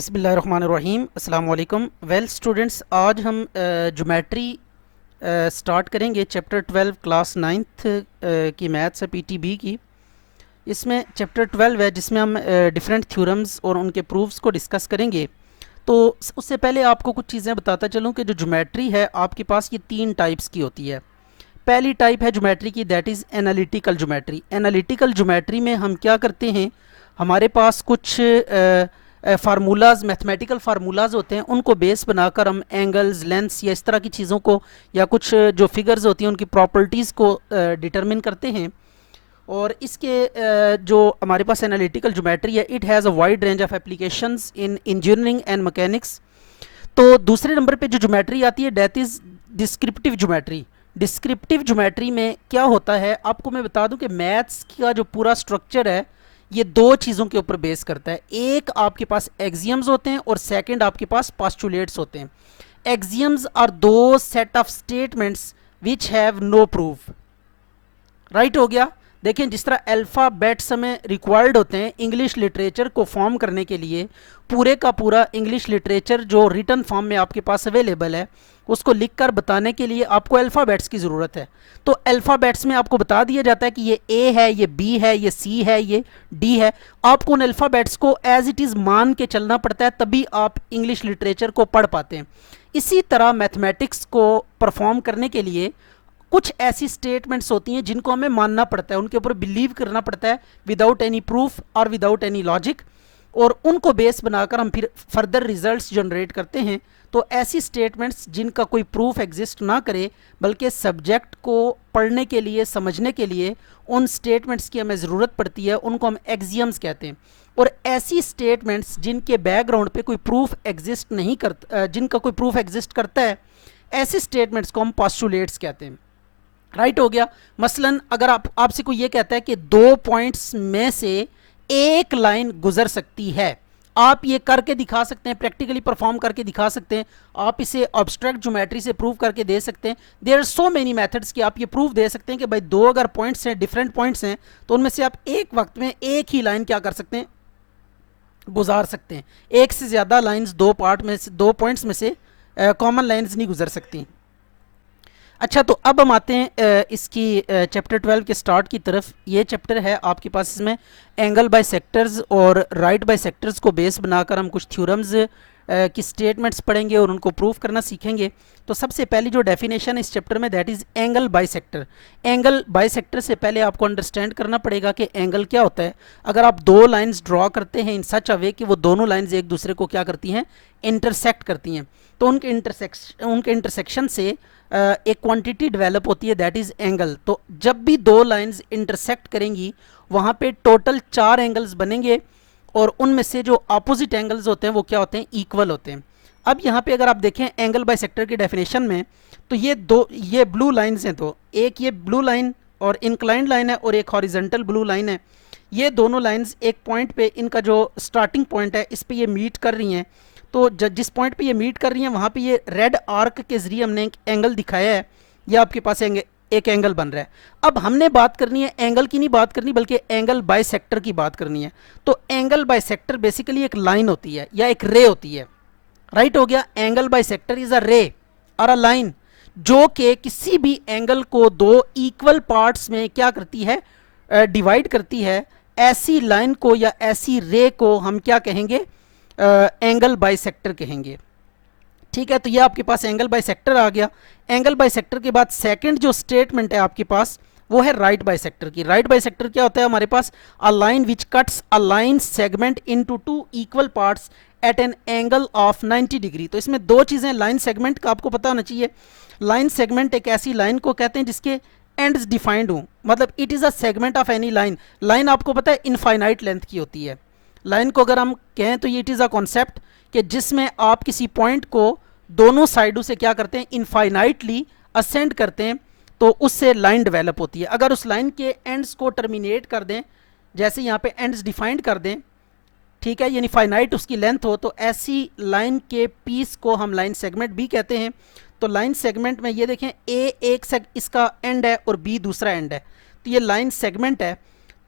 बिस्मिल्लाहिर्रहमानिर्रहीम अस्सलाम वालेकुम। वेल स्टूडेंट्स, आज हम ज्योमेट्री स्टार्ट करेंगे। चैप्टर 12 क्लास 9th की मैथ्स है, पीटीबी की। इसमें चैप्टर 12 है जिसमें हम डिफरेंट थ्योरम्स और उनके प्रूफ्स को डिस्कस करेंगे। तो उससे पहले आपको कुछ चीज़ें बताता चलूँ कि जो ज्योमेट्री है आपके पास ये तीन टाइप्स की होती है। पहली टाइप है ज्योमेट्री की, that is analytical geometry. Analytical geometry में हम क्या करते हैं, हमारे पास कुछ फार्मूलाज, मैथमेटिकल फार्मूलाज होते हैं, उनको बेस बनाकर हम एंगल्स, लेंथ्स या इस तरह की चीज़ों को, या कुछ जो फिगर्स होती हैं उनकी प्रॉपर्टीज़ को डिटरमिन करते हैं। और इसके जो हमारे पास एनालिटिकल ज्योमेट्री है, it has a wide range of applications in engineering and mechanics. तो दूसरे नंबर पे जो ज्योमेट्री आती है, that is descriptive geometry. Descriptive geometry में क्या होता है, आपको मैं बता दूं कि मैथ्स का जो पूरा स्ट्रक्चर है ये दो चीज़ों के ऊपर बेस करता है। एक आपके पास एक्सियम्स होते हैं और सेकंड आपके पास पोस्टुलेट्स होते हैं। एक्सियम्स आर दो set of statements which have no proof. Right हो गया। देखें, जिस तरह अल्फ़ाबेट्स हमें रिक्वायर्ड होते हैं इंग्लिश लिटरेचर को फॉर्म करने के लिए, पूरे का पूरा इंग्लिश लिटरेचर जो रिटन फॉर्म में आपके पास अवेलेबल है उसको लिखकर बताने के लिए आपको अल्फ़ाबेट्स की ज़रूरत है। तो अल्फ़ाबेट्स में आपको बता दिया जाता है कि ये ए है, ये बी है, ये सी है, ये डी है। आपको उन अल्फ़ाबेट्स को एज इट इज़ मान के चलना पड़ता है, तभी आप इंग्लिश लिटरेचर को पढ़ पाते हैं। इसी तरह मैथमेटिक्स को परफॉर्म करने के लिए कुछ ऐसी स्टेटमेंट्स होती हैं जिनको हमें मानना पड़ता है, उनके ऊपर बिलीव करना पड़ता है विदाउट एनी प्रूफ और विदाउट एनी लॉजिक, और उनको बेस बनाकर हम फिर फर्दर रिजल्ट्स जनरेट करते हैं। तो ऐसी स्टेटमेंट्स जिनका कोई प्रूफ एग्जिस्ट ना करे, बल्कि सब्जेक्ट को पढ़ने के लिए, समझने के लिए उन स्टेटमेंट्स की हमें ज़रूरत पड़ती है, उनको हम एक्सियम्स कहते हैं। और ऐसी स्टेटमेंट्स जिनके बैकग्राउंड पे कोई प्रूफ एग्जिस्ट नहीं करता, जिनका कोई प्रूफ एग्जिस्ट करता है, ऐसी स्टेटमेंट्स को हम पोस्टुलेट्स कहते हैं। राइट हो गया। मसलन अगर आपसे कोई ये कहता है कि दो पॉइंट्स में से एक लाइन गुजर सकती है, आप ये करके दिखा सकते हैं, प्रैक्टिकली परफॉर्म करके दिखा सकते हैं, आप इसे ऑब्स्ट्रैक्ट ज्योमेट्री से प्रूव करके दे सकते हैं। There are so many methods कि आप ये प्रूव दे सकते हैं कि भाई दो अगर पॉइंट्स हैं, डिफरेंट पॉइंट्स हैं, तो उनमें से आप एक वक्त में एक ही लाइन क्या कर सकते हैं, गुजार सकते हैं। एक से ज़्यादा लाइन्स दो पार्ट में से, दो पॉइंट्स में से कॉमन लाइन्स नहीं गुजर सकती। अच्छा, तो अब हम आते हैं इसकी चैप्टर 12 के स्टार्ट की तरफ। ये चैप्टर है आपके पास, इसमें एंगल बाय सेक्टर्स और राइट बाय सेक्टर्स को बेस बनाकर हम कुछ थ्योरम्स की स्टेटमेंट्स पढ़ेंगे और उनको प्रूफ करना सीखेंगे। तो सबसे पहली जो डेफिनेशन है इस चैप्टर में, that is angle by sector. Angle by sector से पहले आपको अंडरस्टैंड करना पड़ेगा कि एंगल क्या होता है। अगर आप दो लाइन्स ड्रॉ करते हैं इन सच अ वे कि वो दोनों लाइन्स एक दूसरे को क्या करती हैं, इंटरसेक्ट करती हैं, तो उनके इंटरसेक्शन से एक क्वांटिटी डेवलप होती है, दैट इज़ एंगल। तो जब भी दो लाइंस इंटरसेक्ट करेंगी वहाँ पे टोटल 4 एंगल्स बनेंगे, और उनमें से जो अपोजिट एंगल्स होते हैं वो क्या होते हैं, इक्वल होते हैं। अब यहाँ पे अगर आप देखें एंगल बाय सेक्टर की डेफिनेशन में, तो ये ब्लू लाइंस हैं, तो एक ये ब्लू लाइन और इंक्लाइंड लाइन है, और एक हॉरिजेंटल ब्लू लाइन है। ये दोनों लाइंस एक पॉइंट पे, इनका जो स्टार्टिंग पॉइंट है इस पे ये मीट कर रही हैं। तो जिस पॉइंट पे ये मीट कर रही हैं वहाँ पे ये रेड आर्क के जरिए हमने एक एंगल दिखाया है, ये आपके पास एक एंगल बन रहा है। अब हमने बात करनी है एंगल की, नहीं बात करनी बल्कि एंगल बाय सेक्टर की बात करनी है। तो एंगल बाय सेक्टर बेसिकली एक लाइन होती है या एक रे होती है। राइट हो गया। Angle by sector is a रे और अ लाइन जो कि किसी भी एंगल को दो इक्वल पार्ट्स में क्या करती है, डिवाइड करती है। ऐसी लाइन को या ऐसी रे को हम क्या कहेंगे, एंगल बाय सेक्टर कहेंगे। ठीक है, तो ये आपके पास एंगल बाय सेक्टर आ गया। एंगल बाय सेक्टर के बाद सेकंड जो स्टेटमेंट है आपके पास वो है राइट बाय सेक्टर की। राइट बाय सेक्टर क्या होता है हमारे पास, a line which cuts a line segment into two equal parts at an angle of 90 degree. तो इसमें दो चीज़ें, लाइन सेगमेंट का आपको पता होना चाहिए। लाइन सेगमेंट एक ऐसी लाइन को कहते हैं जिसके एंड्स डिफाइंड हों, मतलब it is a segment of any line. Line आपको पता है इनफाइनाइट लेंथ की होती है। लाइन को अगर हम कहें तो इट इज़ अ कॉन्सेप्ट कि जिसमें आप किसी पॉइंट को दोनों साइडों से क्या करते हैं, इनफाइनाइटली असेंड करते हैं, तो उससे लाइन डेवलप होती है। अगर उस लाइन के एंड्स को टर्मिनेट कर दें, जैसे यहाँ पे एंड्स डिफाइंड कर दें, ठीक है, यानी फाइनाइट उसकी लेंथ हो, तो ऐसी लाइन के पीस को हम लाइन सेगमेंट भी कहते हैं। तो लाइन सेगमेंट में ये देखें, इसका एंड है और बी दूसरा एंड है, तो ये लाइन सेगमेंट है।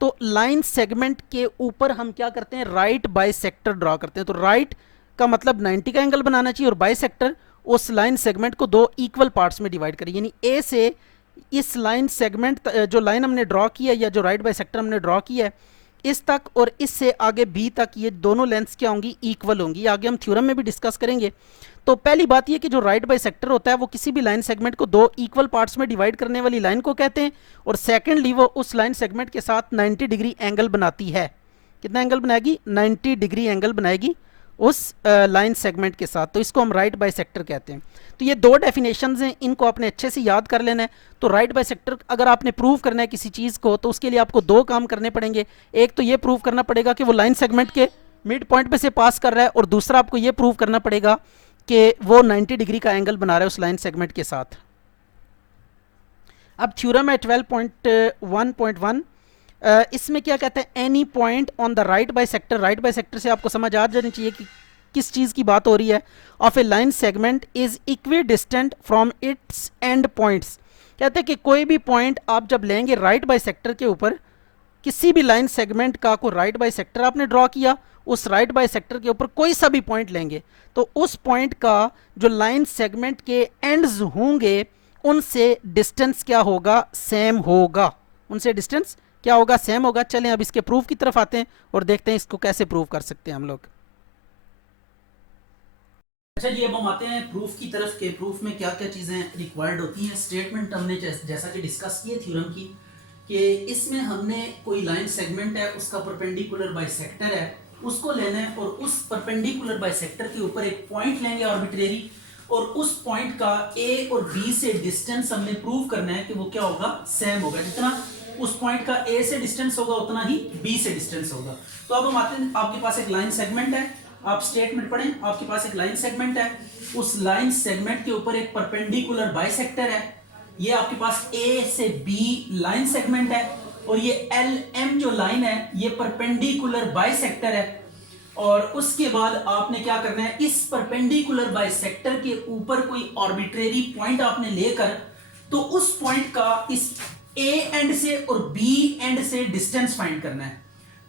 तो लाइन सेगमेंट के ऊपर हम क्या करते हैं, राइट बाय सेक्टर ड्रॉ करते हैं। तो राइट का मतलब 90 का एंगल बनाना चाहिए, और बाइसेक्टर उस लाइन सेगमेंट को दो इक्वल पार्ट्स में डिवाइड करें, यानी ए से इस लाइन सेगमेंट जो लाइन हमने ड्रॉ किया है या जो राइट बाइसेक्टर हमने ड्रॉ किया है इस तक और इससे आगे बी तक, ये दोनों लेंथ्स क्या होंगी, इक्वल होंगी। आगे हम थ्योरम में भी डिस्कस करेंगे। तो पहली बात ये कि जो राइट बाइसेक्टर होता है वो किसी भी लाइन सेगमेंट को दो इक्वल पार्ट्स में डिवाइड करने वाली लाइन को कहते हैं, और सेकेंडली वो उस लाइन सेगमेंट के साथ 90 डिग्री एंगल बनाती है। कितना एंगल बनाएगी, 90 डिग्री एंगल बनाएगी उस लाइन सेगमेंट के साथ, तो इसको हम राइट बाइसेक्टर कहते हैं। तो ये दो डेफिनेशंस हैं, इनको आपने अच्छे से याद कर लेना है। तो राइट बाइसेक्टर अगर आपने प्रूव करना है किसी चीज़ को तो उसके लिए आपको दो काम करने पड़ेंगे। एक तो ये प्रूव करना पड़ेगा कि वो लाइन सेगमेंट के मिड पॉइंट पे से पास कर रहा है, और दूसरा आपको ये प्रूव करना पड़ेगा कि वो 90 डिग्री का एंगल बना रहा है उस लाइन सेगमेंट के साथ। अब थ्योरम है 12.1.1, इसमें क्या कहते हैं, any point on the right bisector, right bisector से आपको समझ आ जानी चाहिए कि किस चीज़ की बात हो रही है, of A line segment is equi distant from its and points. कहते हैं कि कोई भी पॉइंट आप जब लेंगे राइट बाइसेक्टर के ऊपर, किसी भी लाइन सेगमेंट का कोई राइट बाइसेक्टर आपने ड्रॉ किया, उस राइट बाइसेक्टर के ऊपर कोई सा भी पॉइंट लेंगे तो उस पॉइंट का जो लाइन सेगमेंट के एंड्स होंगे उनसे डिस्टेंस क्या होगा, सेम होगा, उनसे डिस्टेंस क्या होगा, सेम होगा। चलें अब इसके प्रूफ की तरफ आते हैं और देखते हैं इसको कैसे प्रूव कर सकते हैं हम लोग। अच्छा जी, अब हम आते हैं प्रूफ की तरफ के प्रूफ में क्या क्या चीज़ें रिक्वायर्ड होती हैं। स्टेटमेंट हमने जैसा कि डिस्कस किए थ्योरम की कि इसमें हमने कोई लाइन सेगमेंट है उसका परपेंडिकुलर बाइसेक्टर है उसको लेना है, और उस परपेंडिकुलर बाइसेक्टर के ऊपर एक पॉइंट लेंगे आर्बिट्रेरी, और उस पॉइंट का ए और बी से डिस्टेंस हमने प्रूव करना है कि वो क्या होगा, सेम होगा। जितना उस पॉइंट का ए से डिस्टेंस होगा उतना ही बी से डिस्टेंस होगा। तो अब हम आते हैं, आपके पास एक लाइन सेगमेंट है, आप स्टेटमेंट पढ़ें, आपके पास एक लाइन सेगमेंट है, उस लाइन सेगमेंट के ऊपर एक परपेंडिकुलर बाइसेक्टर है, ये आपके पास ए से बी लाइन सेगमेंट है, और ये एल एम जो लाइन है ये परपेंडिकुलर बाइसेक्टर है। और उसके बाद आपने क्या करना है, इस परपेंडिकुलर बाइसेक्टर के ऊपर कोई आर्बिट्रेरी पॉइंट आपने लेकर तो उस पॉइंट का इस ए एंड से और बी एंड से डिस्टेंस फाइंड करना है।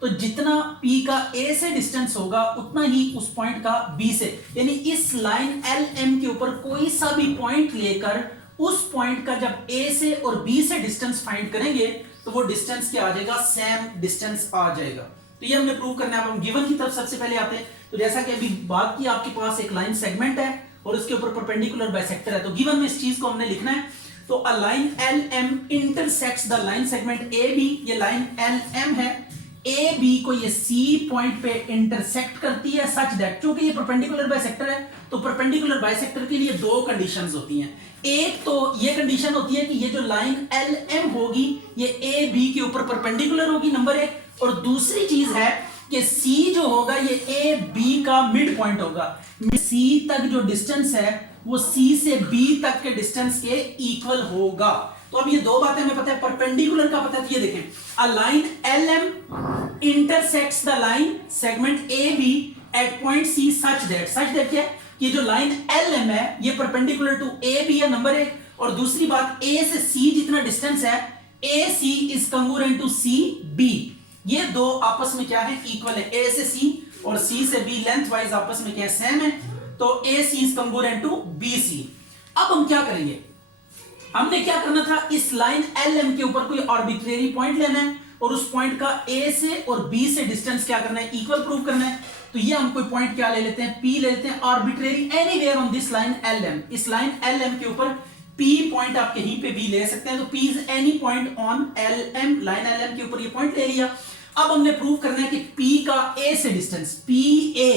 तो जितना P का A से डिस्टेंस होगा उतना ही उस पॉइंट का B से, यानी इस लाइन LM के ऊपर कोई सा भी पॉइंट लेकर उस पॉइंट का जब A से और B से डिस्टेंस फाइंड करेंगे तो वो डिस्टेंस क्या आ जाएगा, सेम डिस्टेंस आ जाएगा। तो ये हमने प्रूव करना है। अब हम गिवन की तरफ सबसे पहले आते हैं। तो जैसा कि अभी बात की, आपके पास एक लाइन सेगमेंट है और उसके ऊपर परपेंडिकुलर बाइसेक्टर है, तो गिवन में इस चीज को हमने लिखना है। तो अ line LM intersects the line segment AB, ये लाइन LM है, ए बी को ये सी पॉइंट पे इंटरसेक्ट करती है सच दैट, क्योंकि ये परपेंडिकुलर बाइसेक्टर है तो परपेंडिकुलर बाइसेक्टर के लिए दो कंडीशंस होती हैं। एक तो ये कंडीशन होती है कि ये जो लाइन एल एम होगी ये ए बी के ऊपर परपेंडिकुलर होगी, नंबर एक, और दूसरी चीज है कि सी जो होगा ये ए बी का मिड पॉइंट होगा, सी तक जो डिस्टेंस है वो सी से बी तक के डिस्टेंस के इक्वल होगा। तो अब ये दो बातें हमें पता है, परपेंडिकुलर का पता है, तो ये देखें, a line LM intersects the line segment AB at point C such that क्या है, ये जो लाइन LM है ये परपेंडिकुलर टू AB है, नंबर एक, और दूसरी बात A से C जितना डिस्टेंस है AC is congruent to CB, ये दो आपस में क्या है, इक्वल है। A से C और C से B लेंथ वाइज आपस में क्या है, सेम है, तो AC is congruent to BC। अब हम क्या करेंगे, हमने क्या करना था, इस लाइन LM के ऊपर कोई आर्बिट्रेरी पॉइंट लेना है और उस पॉइंट का A से और B से डिस्टेंस क्या करना है, इक्वल प्रूव करना है। तो ये हम कोई पॉइंट क्या ले लेते हैं, P ले लेते हैं, arbitrary anywhere on this line LM, इस लाइन LM के ऊपर P पॉइंट आप कहीं पे भी ले सकते हैं, तो P is any point on LM, line LM के ऊपर ये पॉइंट ले लिया। अब हमने प्रूव करना है कि P का A से distance PA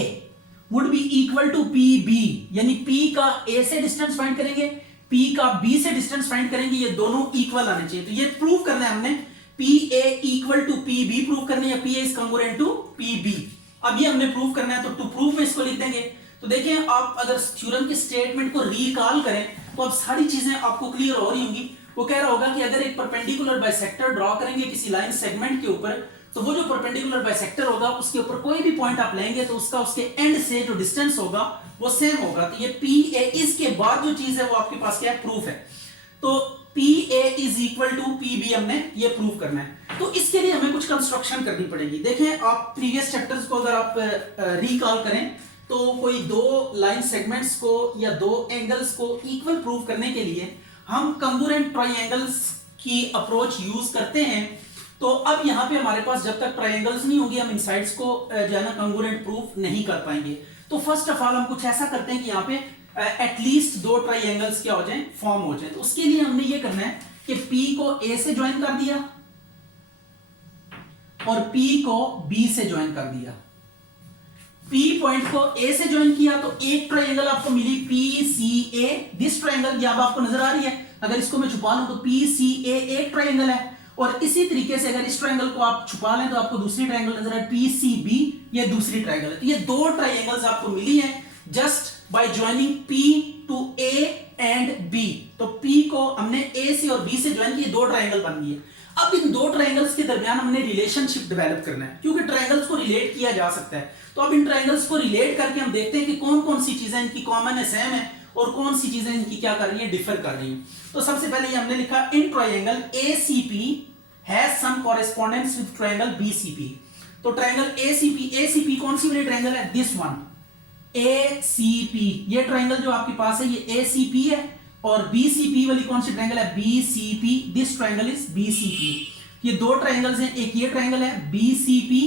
would be equal to PB, यानी P का A से डिस्टेंस फाइंड करेंगे, P का B से डिस्टेंस फाइंड करेंगे, ये दोनों इक्वल आने चाहिए। तो ये प्रूव करना है हमने, PA equal to PB prove करना है, या PA is congruent to PB। अब ये हमने प्रूव करना है, तो टू प्रूव में इसको लिख देंगे। तो देखिए, आप अगर थ्योरम के स्टेटमेंट को रिकॉल करें तो अब सारी चीजें आपको क्लियर हो रही होंगी। वो कह रहा होगा कि अगर एक परपेंडिकुलर बाइसेक्टर ड्रॉ करेंगे किसी लाइन सेगमेंट के ऊपर, तो वो जो परपेंडिकुलर बाइसेक्टर होगा उसके ऊपर कोई भी पॉइंट आप लेंगे तो उसका उसके एंड से जो डिस्टेंस होगा वो सेम होगा। तो ये PA, इसके बाद जो चीज है वो आपके पास क्या है, प्रूफ है। तो PA is equal to PB हमने ये प्रूव करना है। तो इसके लिए हमें कुछ कंस्ट्रक्शन करनी पड़ेगी। देखें, आप प्रीवियस चैप्टर्स को अगर आप रिकॉल करें तो कोई दो लाइन सेगमेंट्स को या दो एंगल्स को इक्वल प्रूव करने के लिए हम कंग्रुएंट ट्रायंगल्स की अप्रोच यूज करते हैं। तो अब यहां पे हमारे पास जब तक ट्रायंगल्स नहीं होंगे हम इन साइड्स को जो है ना कंग्रुएंट प्रूव नहीं कर पाएंगे। तो फर्स्ट ऑफ ऑल हम कुछ ऐसा करते हैं कि यहाँ पे एटलीस्ट दो ट्रायंगल्स क्या हो जाएं, फॉर्म हो जाएं। तो उसके लिए हमने ये करना है कि P को A से ज्वाइन कर दिया और P को B से ज्वाइन कर दिया। P पॉइंट को A से ज्वाइन किया तो एक ट्रायंगल आपको मिली PCA। दिस ट्रायंगल ये अब आपको नजर आ रही है, अगर इसको मैं छुपा लूं तो PCA एक ट्रायंगल है। और इसी तरीके से अगर इस ट्रायंगल को आप छुपा लें तो आपको दूसरी ट्रायंगल नजर आए PCB, ये दूसरी ट्रायंगल है। तो ये दो ट्रायंगल्स आपको मिली हैं just by joining P to A and B। तो P को हमने A से और B से ज्वाइन किया, दो ट्रायंगल बन गए। अब इन दो ट्रायंगल्स के दरमियान हमने रिलेशनशिप डेवलप करना है, क्योंकि ट्रायंगल्स को रिलेट किया जा सकता है। तो अब इन ट्रायंगल्स को रिलेट करके हम देखते हैं कि कौन कौन सी चीजें इनकी कॉमन है, सेम है, और कौन सी चीजें इनकी क्या कर रही है, डिफर कर रही है। तो सबसे पहले ये हमने लिखा in triangle ACP has some correspondence with triangle BCP। तो ट्रायंगल ACP कौन सी वाली ट्रायंगल है, दिस वन ACP। ये ट्रायंगल जो आपके पास है ये ACP है, और BCP वाली कौन सी ट्रायंगल है, BCP। This triangle is BCP। ये दो ट्रायंगल्स हैं, एक ये ट्रायंगल है BCP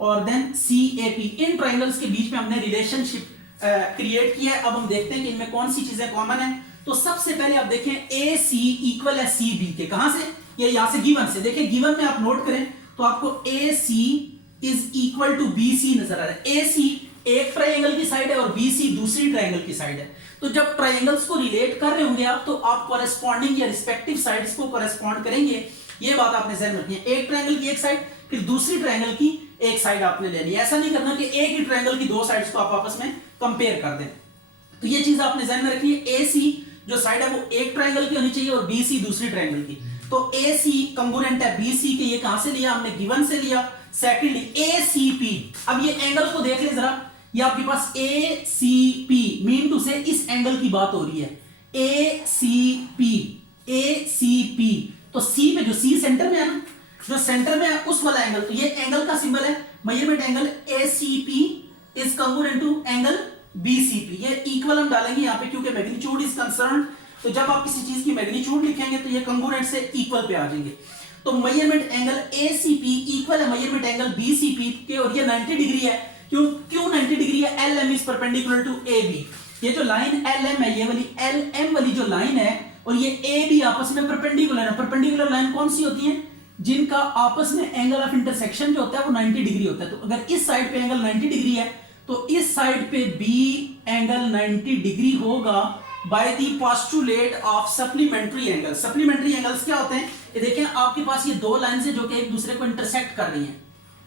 और देन CAP। इन ट्रायंगल्स के बीच में हमने रिलेशनशिप क्रिएट किया है। अब हम देखते हैं कि इनमें कौन सी चीजें कॉमन है। तो सबसे पहले आप देखें AC इक्वल है CB के, कहां से, ये यहां से गिवन से। देखिए गिवन में आप नोट करें तो आपको AC is equal to BC नजर आ रहा है। AC एक ट्रायंगल की साइड है और BC दूसरी ट्रायंगल की साइड है। तो जब ट्रायंगल्स को रिलेट कर रहे होंगे आप, तो आप कॉरेस्पॉन्डिंग या रिस्पेक्टिव साइड्स को कॉरेस्पॉन्ड करेंगे। ये बात आपने ध्यान रखनी है। एक ट्रायंगल की एक साइड फिर दूसरी ट्रायंगल की एक साइड आपने लेनी है। ऐसा नहीं करना कि एक ही ट्रायंगल की दो साइड्स को आप आपस में कंपेयर कर दें। तो ये चीज आपने ध्यान में रखनी है। AC जो साइड है वो एक ट्रायंगल की होनी चाहिए और BC दूसरी ट्रायंगल की। तो AC कंग्रुएंट है BC के, ये कहां से लिया हमने, गिवन से लिया। सेकंडली ACP, अब ये एंगल को देख ले जरा, ये आपके पास ACP मीन टू से इस एंगल की बात हो रही है। ACP तो C पे, जो C सेंटर में है ना, जो सेंटर में है उस वाला एंगल। तो ये एंगल का सिंबल है, measurement angle ACP is congruent to angle BCP। ये इक्वल हम डालेंगे यहाँ पे क्योंकि मैग्नीट्यूड इज कंसर्न। तो जब आप किसी चीज की मैग्नीट्यूड लिखेंगे तो ये कंग्रुएंट से इक्वल पे आ जाएंगे। तो मेजरमेंट एंगल ACP इक्वल है मेजरमेंट एंगल BCP के, और ये 90 डिग्री है। क्यों 90 डिग्री है, LM is perpendicular to AB। ये जो लाइन LM है, ये वाली LM वाली जो लाइन है और ये AB आपस में परपेंडिकुलर है। परपेंडिकुलर लाइन कौन सी होती है, जिनका आपस में एंगल ऑफ इंटरसेक्शन जो होता है वो 90 डिग्री होता है। तो अगर इस साइड पे एंगल 90 डिग्री है तो इस साइड पे भी एंगल 90 डिग्री होगा by the postulate of supplementary angle. Supplementary angles क्या होते हैं, ये देखें आपके पास ये दो लाइंस है जो कि एक दूसरे को इंटरसेक्ट कर रही हैं।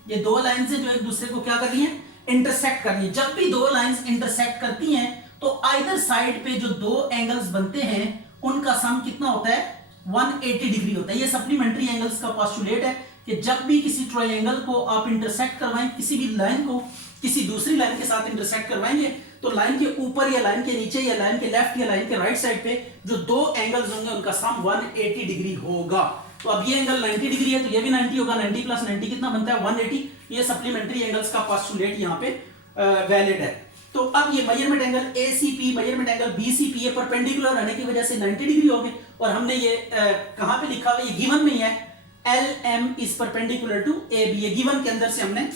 ये दो लाइंस है जो एक दूसरे को क्या कर रही हैं, इंटरसेक्ट कर रही हैं। जब भी दो लाइंस इंटरसेक्ट करती हैं तो आइदर साइड पे जो दो एंगल्स बनते हैं उनका सम कितना होता है, 180 डिग्री होता है। ये सप्लीमेंट्री एंगल्स का पोस्टुलेट है कि जब भी किसी ट्रायंगल को आप इंटरसेक्ट करवाएं, किसी भी लाइन को किसी दूसरी लाइन के साथ इंटरसेक्ट करवाएंगे, तो लाइन के ऊपर या लाइन के नीचे या लाइन के लेफ्ट या लाइन के राइट साइड पे जो दो एंगल्स होंगे उनका सम 180 डिग्री होगा। तो अब ये एंगल 90 डिग्री है तो ये भी 90 होगा। 90 प्लस 90 कितना बनता है, 180। ये सप्लीमेंट्री एंगल्स का पोस्टुलेट यहाँ पे वैलिड है। तो अब ये measurement angle ACP measurement angle BCP ये परपेंडिकुलर रहने की वजह से 90 डिग्री हो गए। और हमने ये कहां पे लिखा हुआ, ये गिवन में ही है, LM is perpendicular to AB। ये गिवन के अंदर से हमने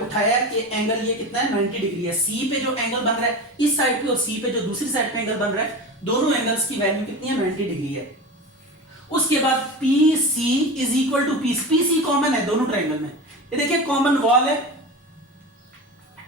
उठाया कि एंगल ये कितना है, 90 डिग्री है। C पे जो एंगल बन रहा है इस साइड पे और C पे जो दूसरी साइड पे एंगल बन रहा है, दोनों एंगल्स की वैल्यू कितनी है, 90 डिग्री है। उसके बाद PC is equal to PC common है दोनों ट्रायंगल में। ये देखिए कॉमन वॉल है,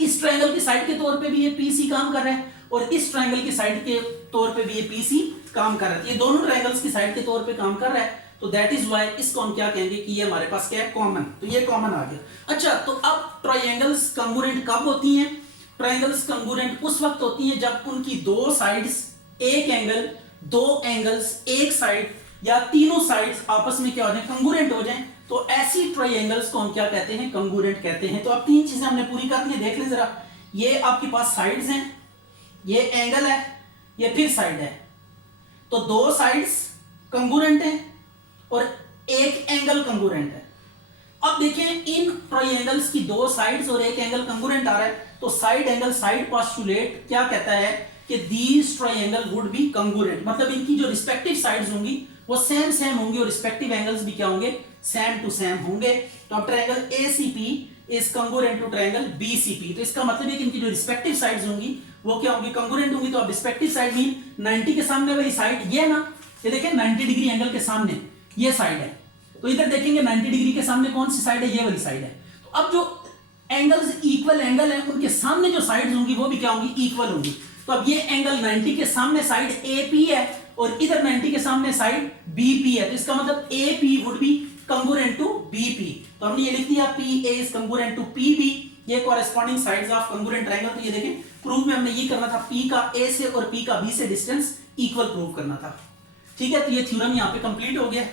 इस ट्रायंगल की साइड के तौर पे भी ये PC काम कर रहा है और इस ट्रायंगल की साइड के तौर पे भी ये PC काम कर रहा है। ये दोनों ट्रायंगल्स की साइड के तौर पे काम कर रहा है। तो दैट इज व्हाई इसको हम क्या कहेंगे कि ये हमारे पास क्या है, कॉमन। तो ये कॉमन आ गया। अच्छा, तो अब ट्रायंगल्स कंग्रुएंट कब होती हैं, ट्रायंगल्स कंग्रुएंट उस वक्त होती हैं जब उनकी दो साइड्स, एक एंगल, दो एंगल्स, एक साइड या तीनों साइड्स आपस में क्या हो जाए, कंग्रुएंट हो जाएं। तो ऐसी ट्रायंगल्स को हम क्या कहते हैं, कंग्रुएंट कहते हैं। तो अब तीन चीजें हमने पूरी कर दी, देख लें जरा। ये आपके पास साइड्स हैं, ये एंगल है, ये फिर साइड है। तो दो साइड्स कंग्रुएंट हैं और एक एंगल कंग्रुएंट है। अब देखें इन ट्रायंगल्स की दो साइड्स और एक एंगल कंग्रुएंट आ रहा है, तो साइड एंगल साइड पोस्टुलेट क्या कहता है कि these triangle would be congruent, मतलब इनकी जो रिस्पेक्टिव साइड्स होंगी वो सेम सेम होंगी और रिस्पेक्टिव एंगल्स भी क्या होंगे, सेम टू सेम होंगे। तो अब triangle ACP is congruent to triangle BCP, तो इसका मतलब है कि इनकी जो रिस्पेक्टिव साइड्स होंगी वो क्या होंगी, कंग्रुएंट होंगी। तो अब रिस्पेक्टिव साइड मीन 90 के सामने वाली साइड ये ना, ये देखें 90 डिग्री एंगल के सामने ये साइड है, तो इधर देखेंगे 90 डिग्री के सामने कौन सी साइड है, ये वाली साइड है। तो अब जो एंगल्स इक्वल एंगल है उनके सामने जो साइड्स होंगी वो भी क्या होंगी, इक्वल होंगी। तो अब ये एंगल 90 के सामने साइड एपी है और इधर 90 के सामने साइड बीपी है, तो इसका मतलब AP would be congruent to BP. तो हमने ये लिख दिया P A is congruent to PB, ये corresponding sides of congruent triangle. तो ये देखें प्रूफ में हमने ये करना था, पी का ए से और पी का बी से डिस्टेंस इक्वल प्रूव करना था। ठीक है, तो ये थ्योरम यहाँ पे कंप्लीट हो गया।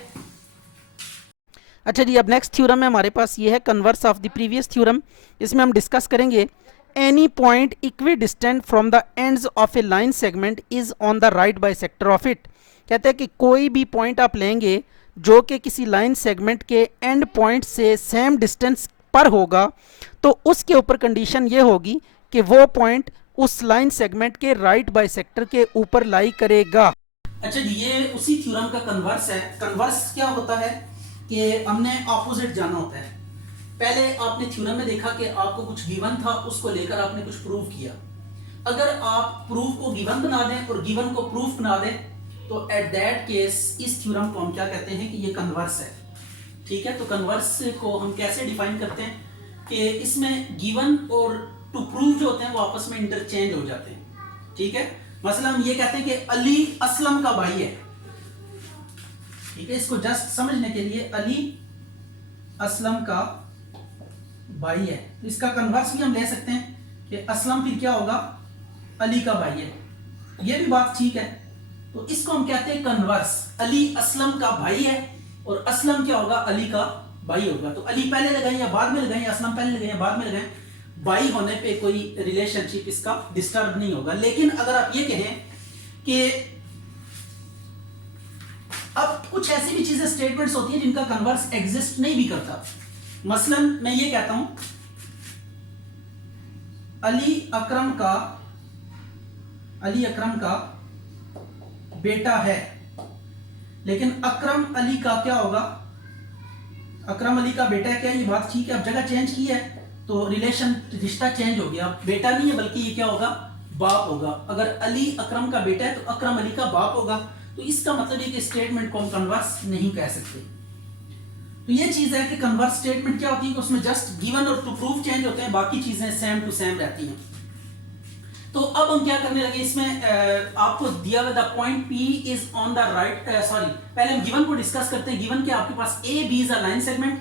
अच्छा जी, अब नेक्स्ट थ्योरम में हमारे पास ये है converse of the previous theorem. इसमें हम डिस्कस करेंगे any point equi distant from the ends of A line segment is on the right bisector of it. कहते हैं कि कोई भी पॉइंट आप लेंगे जो कि किसी लाइन सेगमेंट के एंड पॉइंट से सेम डिस्टेंस पर होगा, तो उसके ऊपर कंडीशन ये होगी कि वो पॉइंट उस लाइन सेगमेंट के राइट बाइसेक्टर के ऊपर लाई करेगा। अच्छा जी, ये उसी थ्योरम का कन्वर्स है। कन्वर्स क्या होता है कि हमने ऑपोजिट जाना होता है। पहले आपने थ्योरम में देखा कि आपको कुछ गिवन था, उसको लेकर आपने कुछ प्रूव किया। अगर आप प्रूफ को गिवन बना दें और गिवन को प्रूफ बना दें, तो एट दैट केस इस थ्योरम को हम क्या कहते हैं कि ये कन्वर्स है। ठीक है, तो कन्वर्स को हम कैसे डिफाइन करते हैं कि इसमें गिवन और टू प्रूव जो होते हैं वो आपस में इंटरचेंज हो जाते हैं। ठीक है, मसला हम ये कहते हैं कि अली असलम का भाई है। ठीक है, इसको जस्ट समझने के लिए अली असलम का भाई है, तो इसका कन्वर्स भी हम ले सकते हैं कि असलम फिर क्या होगा, अली का भाई है। ये भी बात ठीक है, तो इसको हम कहते हैं कन्वर्स। अली असलम का भाई है और असलम क्या होगा, अली का भाई होगा। तो अली पहले लगाए या बाद में लगाए, असलम पहले लगाए या बाद में लगाए, भाई होने पे कोई रिलेशनशिप इसका डिस्टर्ब नहीं होगा। लेकिन अगर आप ये कहें कि अब कुछ ऐसी भी चीजें स्टेटमेंट्स होती हैं जिनका कन्वर्स एग्जिस्ट नहीं भी करता। मसलन मैं ये कहता हूं अली अकरम का बेटा है, लेकिन अकरम अली का क्या होगा, अकरम अली का बेटा है क्या, ये बात ठीक है। अब जगह चेंज की है तो रिलेशन रिश्ता चेंज हो गया, बेटा नहीं है बल्कि ये क्या होगा, बाप होगा। अगर अली अकरम का बेटा है तो अकरम अली का बाप होगा। तो इसका मतलब है कि स्टेटमेंट को हम कन्वर्स नहीं कह सकते। तो ये चीज है कि कन्वर्स स्टेटमेंट क्या होती है कि उसमें जस्ट गिवन और टू प्रूफ चेंज होते हैं, बाकी चीजें सेम टू सेम रहती हैं। तो अब हम क्या करने लगे, इसमें आपको दिया हुआ the point P is on the right, sorry पहले हम गिवन को डिस्कस करते हैं। गिवन के आपके पास A B is a line segment,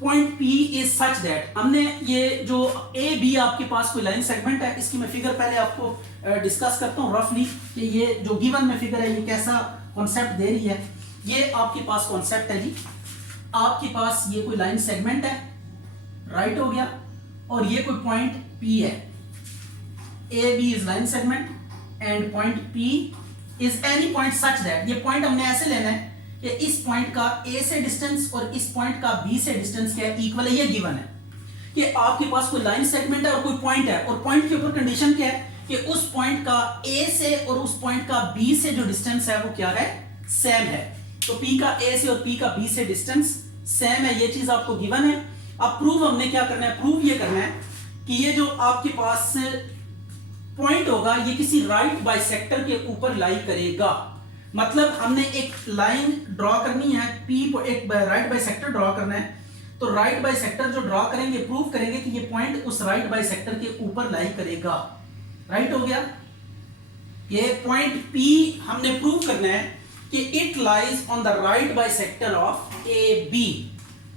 point P is such that, हमने ये जो A B आपके पास कोई लाइन सेगमेंट है, इसकी मैं फिगर पहले आपको डिस्कस करता हूँ रफली कि ये जो गिवन में फिगर है ये कैसा कॉन्सेप्ट दे रही है। ये आपके पास कॉन्सेप्ट है जी, आपके पास ये कोई लाइन सेगमेंट है, राइट हो गया, और ये कोई पॉइंट P है। AB is line segment and point P is any point such that, ये पॉइंट हमने ऐसे लेना है कि इस पॉइंट का A से डिस्टेंस और इस पॉइंट का B से डिस्टेंस क्या है, इक्वल है। ये गिवन है कि आपके पास कोई लाइन सेगमेंट है और कोई पॉइंट है, और पॉइंट के ऊपर कंडीशन क्या है कि उस पॉइंट का A से और उस पॉइंट का B से जो डिस्टेंस है वो क्या है, सेम है। तो P का A से और P का B से डिस्टेंस सेम है, ये चीज आपको गिवन है। अब प्रूव हमने क्या करना है, प्रूव ये करना है कि ये जो आपके पास पॉइंट होगा ये किसी राइट बाइसेक्टर के ऊपर लाई करेगा। मतलब हमने एक लाइन ड्रॉ करनी है, P एक राइट बाइसेक्टर ड्रॉ करना है, तो राइट बाइसेक्टर जो ड्रॉ करेंगे प्रूव करेंगे कि ये पॉइंट उस राइट बाइसेक्टर के ऊपर लाई करेगा। राइट हो गया, ये पॉइंट P हमने प्रूव करना है कि it lies on the right bisector of AB।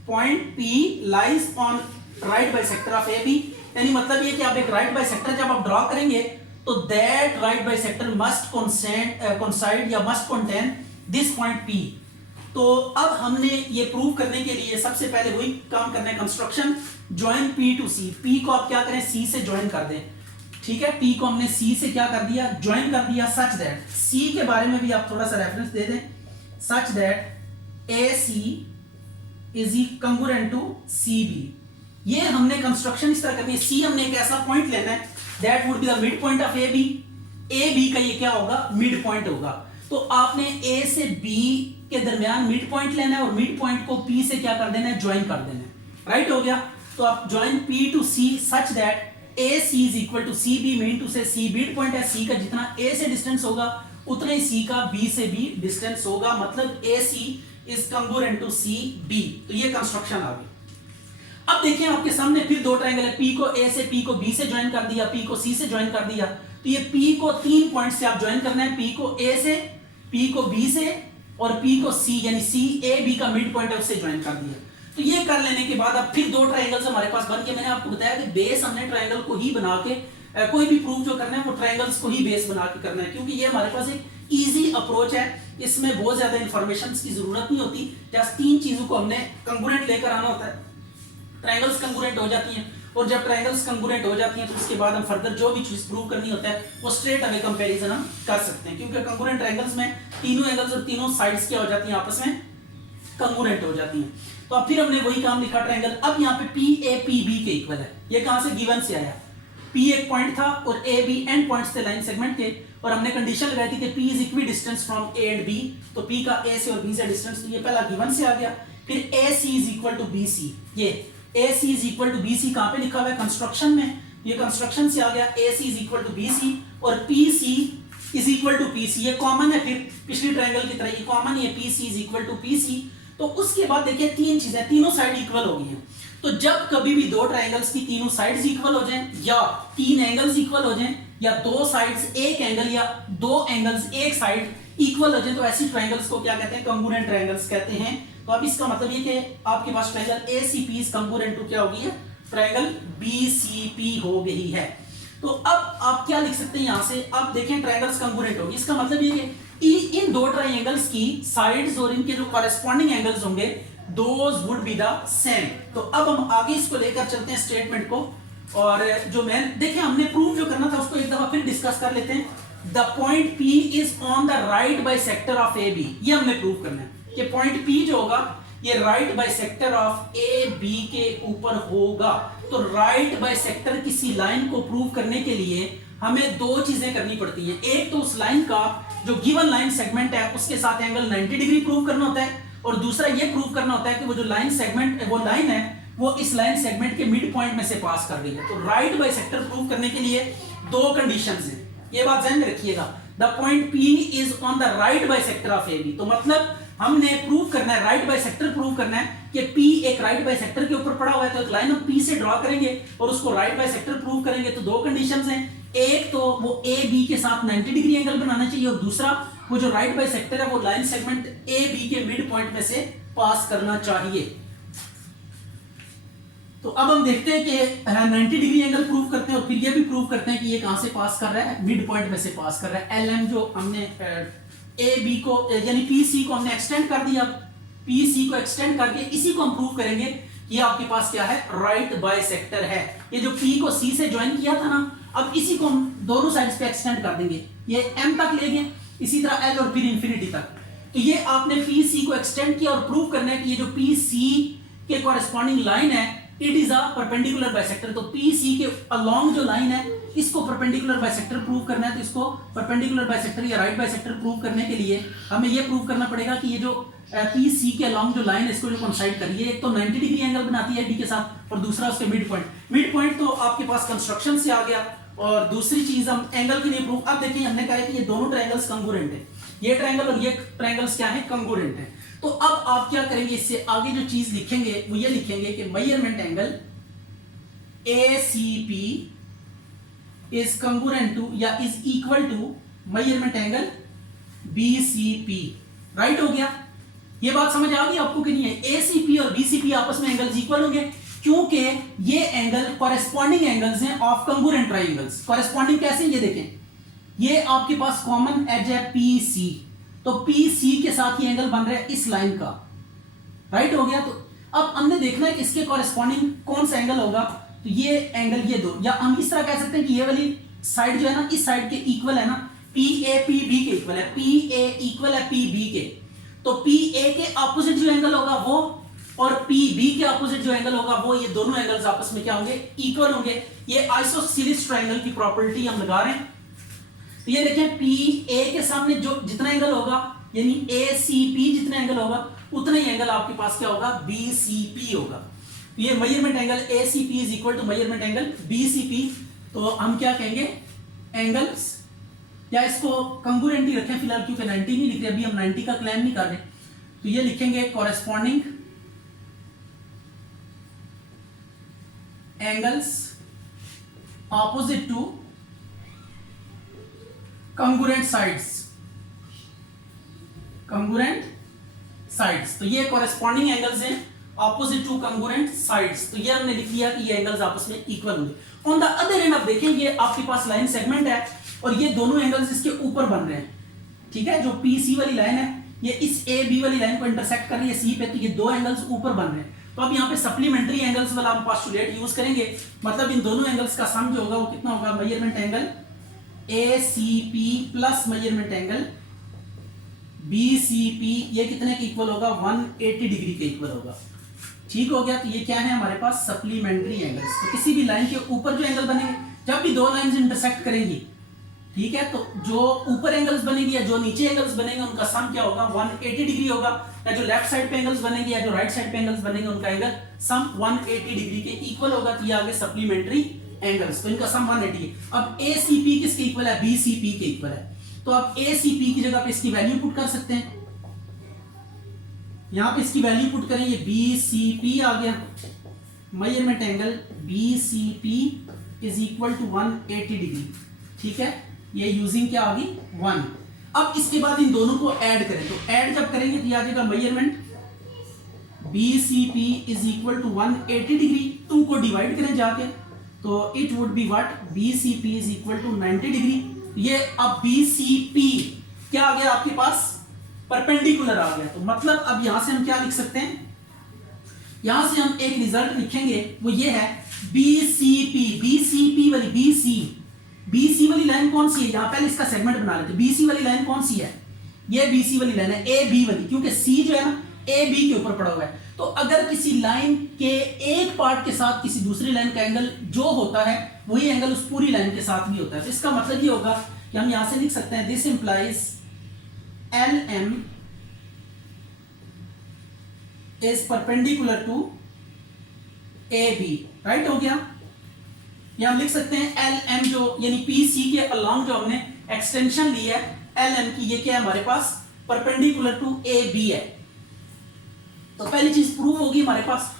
Point P lies on right bisector of AB, यानी मतलब ये कि आप एक राइट बाइसेक्टर जब आप ड्रॉ करेंगे तो that right bisector must coincide या must contain this point P। तो अब हमने ये प्रूव करने के लिए सबसे पहले वही काम करना है, construction join P to C। P को आप क्या करें, C से ज्वाइन कर दें। ठीक है, P को हमने C से क्या कर दिया, ज्वाइन कर दिया। सच दैट, C के बारे में भी आप थोड़ा सा रेफरेंस दे दें, सच दैट AC इज ई कंगुरेंट टू सी बी। ये हमने कंस्ट्रक्शन इस तरह करनी है, सी हमने एक ऐसा पॉइंट लेना है that would be the mid point of A B का ये क्या होगा, मिड पॉइंट होगा। तो आपने ए से बी के दरमियान मिड पॉइंट लेना है और मिड पॉइंट को पी से क्या कर देना है, ज्वाइन कर देना है, राइट हो गया। तो आप join P to C such that A C is equal to C B, mean to say C mid point है सी का, जितना ए से डिस्टेंस होगा उतना ही सी का बी से भी डिस्टेंस होगा, मतलब ए C is congruent to C B. तो ये कंस्ट्रक्शन आ गई। अब देखिए आपके सामने फिर दो ट्रायंगल है, पी को ए से, पी को बी से ज्वाइन कर दिया, पी को सी से ज्वाइन कर दिया। तो ये पी को 3 पॉइंट से आप ज्वाइन करना है, पी को ए से, पी को बी से और पी को सी, यानी सी ए बी का मिड पॉइंट है उससे ज्वाइन कर दिया। तो ये कर लेने के बाद अब फिर दो ट्रायंगल्स हमारे पास बन गए। मैंने आपको बताया कि बेस हमने ट्रायंगल को ही बना के कोई भी प्रूफ जो करना है वो ट्रायंगल्स को ही बेस बना के करना है, क्योंकि ये हमारे पास एक इजी अप्रोच है, इसमें बहुत ज्यादा इंफॉर्मेशन की जरूरत नहीं होती। जस्ट 3 चीजों को हमने कंगुरेंट लेकर आना होता है, ट्रायंगल्स कंगुरेंट हो जाती हैं, और जब ट्रायंगल्स कंगुरेंट हो जाती हैं तो उसके बाद हम फर्दर जो भी चीज प्रूव करनी होता है वो स्ट्रेट अवे कंपैरिजन हम कर सकते हैं, क्योंकि कंगुरेंट ट्रायंगल्स में तीनों एंगल्स और तीनों साइड्स क्या हो जाती हैं, आपस में कंगुरेंट हो जाती हैं। तो अब फिर हमने वही काम लिखा ट्रायंगल। अब यहाँ पे पी ए पी बी के इक्वल है, ये कहां से, गिवन से आया। पी एक पॉइंट था और ए बी एंड पॉइंट्स थे लाइन सेगमेंट के, और हमने कंडीशन लगाई थी कि P is equidistance from A and B. तो पी का ए से और बी से डिस्टेंस, तो ये पहला गिवन से आ गया। फिर A C is equal to B C, ये A C is equal to B C कहां पे लिखा हुआ है, कंस्ट्रक्शन में, ये कंस्ट्रक्शन से आ गया। A C is equal to B C और P C is equal to P C, ये कॉमन है, फिर पिछली ट्रायंगल की तरह ये कॉमन है, P C is equal to P C. तो उसके बाद देखिए 3 चीजें, तीनों साइड इक्वल हो गई हैं। तो जब कभी भी दो ट्रायंगल्स की तीनों साइड्स इक्वल हो जाएं, या 3 एंगल्स इक्वल हो जाएं, या 2 साइड्स एक एंगल या 2 एंगल्स एक साइड इक्वल हो जाएं, तो ऐसी ट्रायंगल्स को क्या कहते हैं, कंगुरेंट ट्रायंगल्स कहते हैं। तो अब इसका मतलब ये कि आपके पास triangle ACP is congruent to क्या हो गई है, ट्रायंगल BCP हो गई है। तो अब आप क्या लिख सकते हैं यहां से, अब देखें ट्रायंगल्स कंगुरेंट होगी, इसका मतलब ये कि इन दो ट्रायंगल्स की साइड्स और इनके जो कॉरेस्पॉन्डिंग एंगल्स होंगे those would be the same. तो अब हम आगे इसको लेकर चलते हैं स्टेटमेंट को, और जो मैं देखिए हमने प्रूफ जो करना था उसको एक दफा फिर डिस्कस कर लेते हैं। The point P is on the right bisector of AB, ये हमने प्रूफ करना है कि पॉइंट P जो होगा ये राइट बाइसेक्टर ऑफ AB के ऊपर होगा। तो राइट बाइसेक्टर किसी लाइन को प्रूव करने के लिए हमें 2 चीजें करनी पड़ती हैं। एक तो उस लाइन का जो गिवन लाइन सेगमेंट है उसके साथ एंगल 90 डिग्री प्रूव करना होता है, और दूसरा ये प्रूव करना होता है कि वो जो लाइन सेगमेंट वो लाइन है वो इस लाइन सेगमेंट के मिड पॉइंट में से पास कर रही है। तो राइट बाइसेक्टर प्रूव करने के लिए 2 कंडीशंस हैं, ये बात ध्यान में रखिएगा। The point P is on the right bisector of AB, तो मतलब हमने प्रूव करना है, राइट बाइसेक्टर प्रूव करना है कि P एक राइट बाइसेक्टर के ऊपर पड़ा हुआ है। तो एक लाइन हम P से ड्रॉ करेंगे और उसको राइट बाइसेक्टर प्रूव करेंगे। तो 2 कंडीशंस हैं, एक तो वो AB के साथ 90 डिग्री एंगल बनाना चाहिए, और दूसरा वो जो राइट बाइसेक्टर है वो लाइन सेगमेंट AB के मिड पॉइंट में से पास करना चाहिए। तो अब हम देखते हैं कि 90 डिग्री एंगल प्रूव करते हैं और फिर ये भी प्रूव करते हैं कि ये कहां से पास कर रहा है, मिड पॉइंट में से पास कर रहा है। LM जो हमने AB को यानी PC को हमने एक्सटेंड कर दिया, PC को एक्सटेंड करके इसी को हम प्रूव करेंगे। ये आपके पास क्या है, राइट बाइसेक्टर है। ये जो P को C से ज्वाइन किया था ना, अब इसी को हम दोनों साइड्स पे एक्सटेंड कर देंगे, ये M तक लेंगे, इसी तरह L और फिर इंफिनिटी तक। तो ये आपने PC को एक्सटेंड किया और प्रूव करना है कि ये जो PC के कॉरेस्पॉन्डिंग लाइन है it is a perpendicular bisector. तो PC के अलोंग जो लाइन है इसको परपेंडिकुलर बाइसेक्टर प्रूव करना है। तो इसको परपेंडिकुलर बाइसेक्टर या राइट बाइसेक्टर प्रूव करने के लिए हमें यह प्रूव करना पड़ेगा कि ये जो PC के अलोंग जो लाइन है इसको जो कोइंसाइड करिए, एक तो 90 डिग्री एंगल बनाती है D के साथ और दूसरा उसके मिड पॉइंट। मिड पॉइंट तो आपके पास कंस्ट्रक्शन से आ गया, और दूसरी चीज हम एंगल के लिए प्रूव। अब देखिए हमने कहा है कि ये दोनों ट्रायंगल्स कंगुरेंट है, ये ट्रायंगल और ये ट्रायंगल्स क्या है, कंगुरेंट है। तो अब आप क्या करेंगे, इससे आगे जो चीज लिखेंगे वो ये लिखेंगे कि measurement angle ACP is congruent to या is equal to measurement angle BCP। Right हो गया, ये बात समझ आ गई आपको कि नहीं है। ACP और BCP आपस में एंगल्स इक्वल होंगे क्योंकि ये एंगल कॉरेस्पॉन्डिंग एंगल्स हैं ऑफ कंगुरेंट ट्रायंगल्स। कॉरेस्पॉन्डिंग कैसे, ये देखें, ये आपके पास कॉमन एज है PC, तो PC के साथ ये एंगल बन रहा है इस लाइन का। राइट हो गया। तो अब हमने देखना है कि इसके कॉरेस्पॉन्डिंग कौन सा एंगल होगा। तो ये एंगल ये दो, या हम इस तरह कह सकते हैं कि ये वाली साइड जो है ना इस साइड के इक्वल है ना, PA PB के इक्वल है, PA इक्वल है PB के। तो PA के ऑपोजिट जो एंगल होगा वो और पी बी के अपोजिट जो एंगल होगा वो ये दोनों एंगल्स आपस में क्या होंगे, इक्वल होंगे। ये आइसोसेलेस ट्रायंगल की प्रॉपर्टी हम लगा रहे हैं। तो ये देखें पी ए के सामने जो जितना एंगल होगा यानी ए सी पी जितना एंगल होगा उतना ही एंगल आपके पास क्या होगा, बी सी पी होगा। तो ये measurement angle A C P is equal to measurement angle B C P. तो हम क्या कहेंगे, एंगल्स, या इसको कंग्रुएंट ही रखें फिलहाल क्योंकि 90 नहीं लिख रहे अभी, हम 90 का क्लेम नहीं कर रहे। तो ये लिखेंगे corresponding angles opposite to congruent sides, congruent sides. तो ये कॉरेस्पॉन्डिंग एंगल्स हैं ऑपोजिट टू कंग्रुएंट साइड्स। तो ये हमने लिख लिया कि ये एंगल्स आपस में इक्वल होंगे। ऑन द अदर एंड आप देखें ये आपके पास लाइन सेगमेंट है और ये दोनों एंगल्स इसके ऊपर बन रहे हैं, ठीक है। जो पी सी वाली लाइन है ये इस ए बी वाली लाइन को इंटरसेक्ट कर रही है सी पे, तो ये दो एंगल्स ऊपर बन रहे हैं। तो अब यहाँ पे सप्लीमेंट्री एंगल्स वाला हम पोस्टुलेट यूज करेंगे, मतलब इन दोनों एंगल्स का सम जो होगा वो कितना होगा, measurement angle A C P plus measurement angle B C P, ये कितने के इक्वल होगा, 180 डिग्री के इक्वल होगा। ठीक हो गया। तो ये क्या है हमारे पास, सप्लीमेंट्री एंगल्स। तो किसी भी लाइन के ऊपर जो एंगल बनेंगे, जब भी दो लाइंस इंटरसेक्ट करेंगी, ठीक है, तो जो ऊपर एंगल्स बनेंगे या जो नीचे एंगल्स बनेंगे उनका सम क्या होगा, 180 डिग्री होगा। या जो लेफ्ट साइड पे एंगल्स बनेंगे या जो राइट साइड पे एंगल्स बनेंगे उनका एंगल सम 180 डिग्री के इक्वल होगा। तो ये आ गए सप्लीमेंट्री एंगल्स, तो इनका सम 180 है। अब ए सी पी किसके इक्वल है, बी सी पी के इक्वल है। तो आप ए सी पी की जगह पे इसकी वैल्यू पुट कर सकते हैं, यहां पे इसकी वैल्यू पुट करें, ये बी सी पी आ गया, measurement angle B C P is equal to 180 degree, ठीक है। ये यूजिंग क्या आ गई 1। अब इसके बाद इन दोनों को ऐड करें, तो ऐड जब करेंगे तो ये आ जाएगा measurement B C P is equal to 180 degree, 2 को डिवाइड करें जाके, तो it would be what, B C P is equal to 90 degree. ये अब बी सी पी क्या आ गया आपके पास, परपेंडिकुलर आ गया। तो मतलब अब यहां से हम क्या लिख सकते हैं, यहां से हम एक रिजल्ट लिखेंगे, वो ये है बी सी पी वाली बी सी वाली लाइन कौन सी है, यहां पहले इसका सेगमेंट बना लेते हैं। बी सी वाली लाइन कौन सी है, ये बी सी वाली लाइन है ए बी वाली, क्योंकि सी जो है ना ए बी के ऊपर पड़ा हुआ है। तो अगर किसी लाइन के एक पार्ट के साथ किसी दूसरी लाइन का एंगल जो होता है वही एंगल उस पूरी लाइन के साथ भी होता है। तो इसका मतलब ये होगा कि हम यहां से लिख सकते हैं, this implies L M is perpendicular to A B, right हो गया। या हम लिख सकते हैं एल एम जो यानी पी सी के अलोंग जो हमने एक्सटेंशन ली है एल एम की, ये क्या है हमारे पास, परपेंडिकुलर टू ए बी है। तो पहली चीज प्रूव होगी हमारे पास,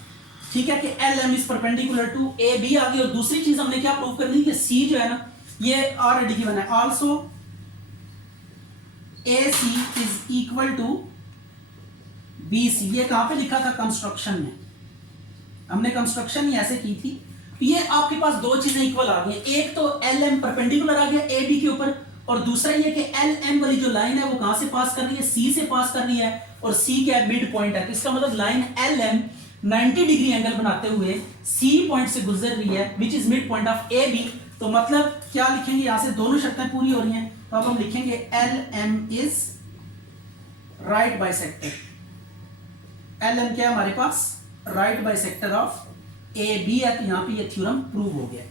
ठीक है, कि L M is perpendicular to A B आ गई। और दूसरी चीज हमने क्या प्रूव करनी है कि सी जो है ना ये ऑलरेडी गिवन है, also A C is equal to B C. ये कहां पे लिखा था, कंस्ट्रक्शन में, हमने कंस्ट्रक्शन ही ऐसे की थी। ये आपके पास दो चीजें इक्वल आ गई, एक तो एल एम परपेंडिकुलर आ गया ए बी के ऊपर, और दूसरा ये कि एल एम वाली जो लाइन है वो कहां से पास कर रही है, सी से पास कर रही है, और सी क्या है, मिड पॉइंट है। तो इसका मतलब line L M 90 degree angle बनाते हुए सी पॉइंट से गुजर रही है, which is mid point of A B. तो मतलब क्या लिखेंगे, यहां से दोनों शर्तें पूरी हो रही हैं, तो अब हम लिखेंगे L M is right bisector. L M क्या है हमारे पास, right bisector of A B है। तो यहां पे ये थ्योरम प्रूव हो गया।